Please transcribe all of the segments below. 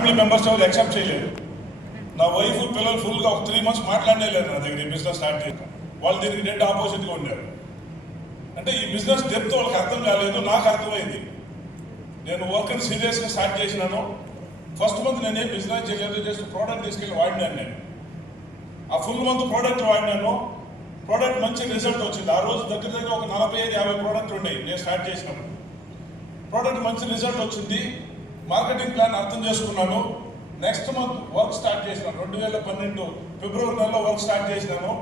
Family members ఎవరు accept చేయలేదు. నా వైఫ్ పిల్లలు ఫుల్గా ఒక 3 months మాట్లాడలేదు నా దగ్గర ఈ బిజినెస్ స్టార్ట్ చేయడం. వాళ్ళు దీనికి డెడ్ ఆపోజిట్గా ఉండారు. అంటే ఈ బిజినెస్ డెప్త్ వాళ్ళకి అర్థం కాలేదు, నాకు అర్థమైంది. నేను వర్క్ని సీరియస్గా స్టార్ట్ చేసినాను. ఫస్ట్ మంత్ నేనేం బిజినెస్ చేయలేదు, జస్ట్ ప్రోడక్ట్ తీసుకెళ్ళి వాడినాను. నేను ఆ ఫుల్ మంత్ ప్రోడక్ట్ వాడినాను. ప్రోడక్ట్ మంచి రిజల్ట్ వచ్చింది. ఆ రోజు దగ్గర దగ్గర ఒక 45-50 ప్రోడక్ట్ ఉండేవి నేను స్టార్ట్ చేసినప్పుడు. ప్రోడక్ట్ మంచి రిజల్ట్ వచ్చింది. మార్కెటింగ్ ప్లాన్ అర్థం చేసుకున్నాను. నెక్స్ట్ మంత్ వర్క్ స్టార్ట్ చేసినాను. 2012 ఫిబ్రవరి నెలలో వర్క్ స్టార్ట్ చేసినాను.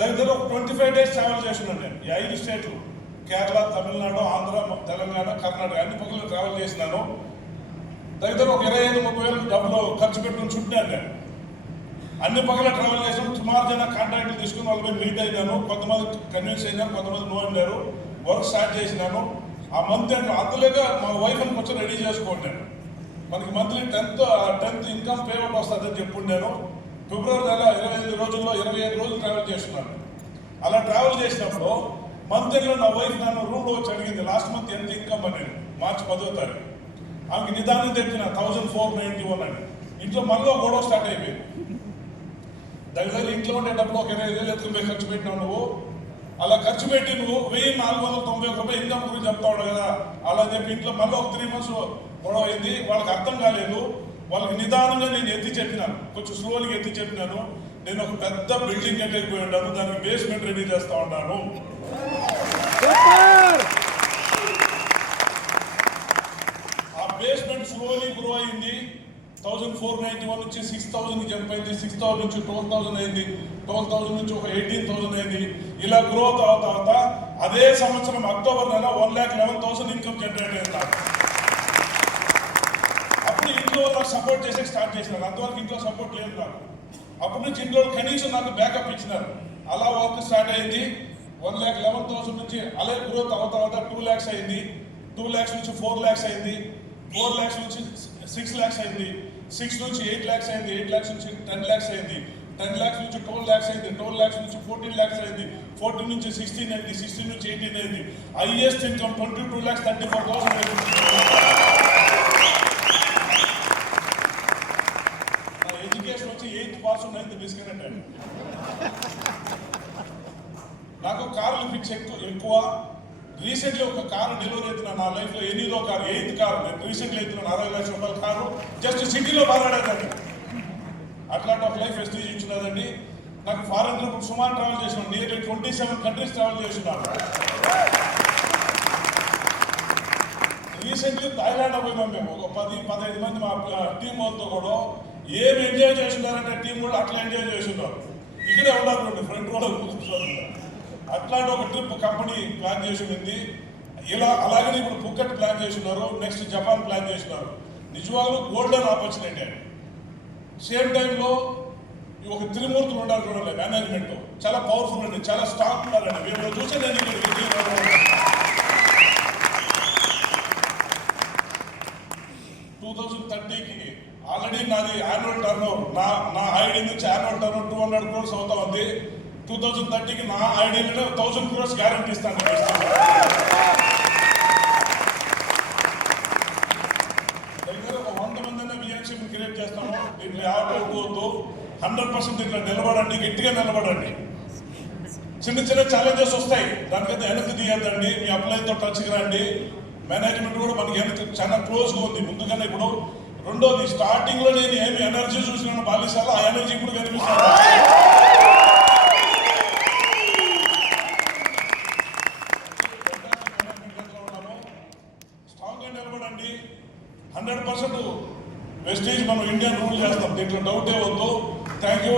దగ్గర ఒక 25 days ట్రావెల్ చేసినాను. నేను ఈ 5 స్టేట్లు కేరళ, తమిళనాడు, ఆంధ్ర, తెలంగాణ, కర్ణాటక అన్ని పక్కన ట్రావెల్ చేసినాను. దగ్గర ఒక 25-30 వేలు డబ్బులు ఖర్చు పెట్టుకుని చుట్టాను. నేను అన్ని పక్కల ట్రావెల్ చేసాను. సుమారు జన కాంట్రాక్ట్లు తీసుకుని వాళ్ళపై మీట్ అయినాను. కొంతమంది కన్విన్స్ అయినారు, కొంతమంది నో అన్నారు. వర్క్ స్టార్ట్ చేసినాను. ఆ మంత్ ఎండ్ అందులోగా మా వైఫ్ని కొంచెం రెడీ చేసుకోండి. నేను మనకి మంత్లీ 10th ఇన్కమ్ పేమెంట్ వస్తుందని చెప్పుండాను. ఫిబ్రవరి నెల 25 రోజుల్లో 25 రోజులు ట్రావెల్ చేస్తున్నాను. అలా ట్రావెల్ చేసినప్పుడు మంత్ ఎండ్లో నా వైఫ్ నన్ను రూమ్లో వచ్చి అడిగింది లాస్ట్ మంత్ ఎంత ఇన్కమ్ అని. మార్చి 10వ తారీఖు ఆమెకి నిదానం తెప్పిన 1491 అని. ఇంట్లో మనలో గొడవ స్టార్ట్ అయిపోయింది. దగ్గర ఇంట్లో ఉండేటప్పుడు ఒక 25,000 ఎత్తుకుపోయి ఖర్చు పెట్టినావు నువ్వు. అలా ఖర్చు పెట్టి నువ్వు 1491 రూపాయలు ఇన్కమ్ గురించి చెప్తావు కదా అలా చెప్పి ఇంట్లో మళ్ళీ ఒక 3 months గొడవ అయింది. వాళ్ళకి అర్థం కాలేదు. వాళ్ళకి నిదానంగా నేను ఎత్తి చెప్పినాను, కొంచెం స్లోగా ఎత్తి చెప్పినాను. నేను ఒక పెద్ద బిల్డింగ్ కట్టేకపోయి ఉంటాను, దానికి బేస్మెంట్ రెడీ చేస్తా ఉంటాను. ఆ బేస్మెంట్ స్లోలీ గ్రో అయింది. 1491 నుంచి 6,000 జంప్ అయింది. 6,000 నుంచి 12,000 అయింది. 12,000 నుంచి ఒక 18,000 అయింది. ఇలా గ్రోత్ తర్వాత అదే సంవత్సరం అక్టోబర్ నెల 1,11,000 ఇన్కమ్ జనరేట్ అయింది. అప్పుడు ఇంట్లో నాకు సపోర్ట్ చేసే స్టార్ట్ చేసినారు. అంతవరకు ఇంట్లో సపోర్ట్ లేదు నాకు. అప్పటి నుంచి ఇంట్లో కనీసం నాకు బ్యాకప్ ఇచ్చినారు. అలా వర్క్ స్టార్ట్ అయింది. 1,11,000 నుంచి అలా గ్రోత్ తర్వాత 2 lakhs అయింది. 2 lakhs నుంచి 4 lakhs అయింది. 4 lakhs నుంచి 6 lakhs అయింది. 6 నుంచి 8 lakhs అయింది. 8 lakhs నుంచి 10 lakhs అయింది. 10 lakhs నుంచి 12 lakhs అయింది. 12 lakhs నుంచి 14 lakhs అయింది. 14 నుంచి 16 అయింది. 16 నుంచి 18 అయింది. హైయెస్ట్ ఇన్కమ్ 22,34,000 అయింది. నా ఎడ్యుకేషన్ వచ్చి 8th పాస్ 9th డిస్కనెక్ట్ అయింది. నాకు కార్లు పిచ్చి ఎక్కువ. రీసెంట్లీ ఒక కారు డెలివరీ అవుతున్నా నా లైఫ్లో. ఎనీలో కారు 8th కారు నేను రీసెంట్లీ అవుతున్నాను. 60 లక్షల రూపాయల కారు జస్ట్ సిటీలో బాగాడేదండి. అట్లాంటి ఒక లైఫ్ ఎస్టీజ్ ఇచ్చినదండి. నాకు ఫారెన్ ట్రిప్ సుమారు ట్రావెల్ చేసినాను. నియర్లీ 27 countries ట్రావెల్ చేస్తున్నాను. రీసెంట్లీ థాయిలాండ్ పోయినాం మేము. ఒక 10-15 మంది మా టీం వాళ్ళతో కూడా ఏం ఎంజాయ్ చేస్తున్నారంటే టీం వాళ్ళు అట్లా ఎంజాయ్ చేస్తున్నారు. ఇక్కడే ఉండాలి ఫ్రంట్ రోడ్. అట్లాంటి ఒక ట్రిప్ కంపెనీ ప్లాన్ చేసి ఉంది. ఇలా అలాగనే ఇప్పుడు పుక్కట్ ప్లాన్ చేస్తున్నారు. నెక్స్ట్ జపాన్ ప్లాన్ చేస్తున్నారు. నిజవాగ్లూ గోల్డెన్ ఆపర్చునిటీ అండి. సేమ్ టైంలో ఒక త్రిమూర్తులు ఉండాలి చూడాలి. మేనేజ్మెంట్ చాలా పవర్ఫుల్ అండి, చాలా స్ట్రాంగ్ ఉన్నారండి. వీళ్ళు చూసే నేను ఇక్కడ 2030కి ఆల్రెడీ నాది యాన్యువల్ టర్నోవర్ నా ఐడి నుంచి యాన్యువల్ టర్నోవర్ 200 crores అవుతా ఉంది. 2030కి నా ఐడియాలో 1,000 crores గ్యారంటీ ఇస్తాను. దగ్గర ఒక 100 మంది విఎన్సీని క్రియేట్ చేస్తాము. దీంట్లో ఆటోవద్దు, 100% దీంట్లో నిలబడండి, గట్టిగా నిలబడండి. చిన్న చిన్న ఛాలెంజెస్ వస్తాయి, దానికైతే వెనక్కి తీయద్దండి. మీ అప్లైతో టచ్కి రండి. మేనేజ్మెంట్ కూడా మనకి వెనక చాలా క్లోజ్గా ఉంది ముందుగానే. ఇప్పుడు రెండోది, స్టార్టింగ్లో నేను ఏమి ఎనర్జీ చూసినాను బాలిసార్లు, ఆ ఎనర్జీ ఇప్పుడు కనిపిస్తుంది. నిలబడండి. 100% వెస్టేజ్ మనం ఇండియా రూల్ చేస్తాం. దీంట్లో డౌటే వద్దు. Thank you.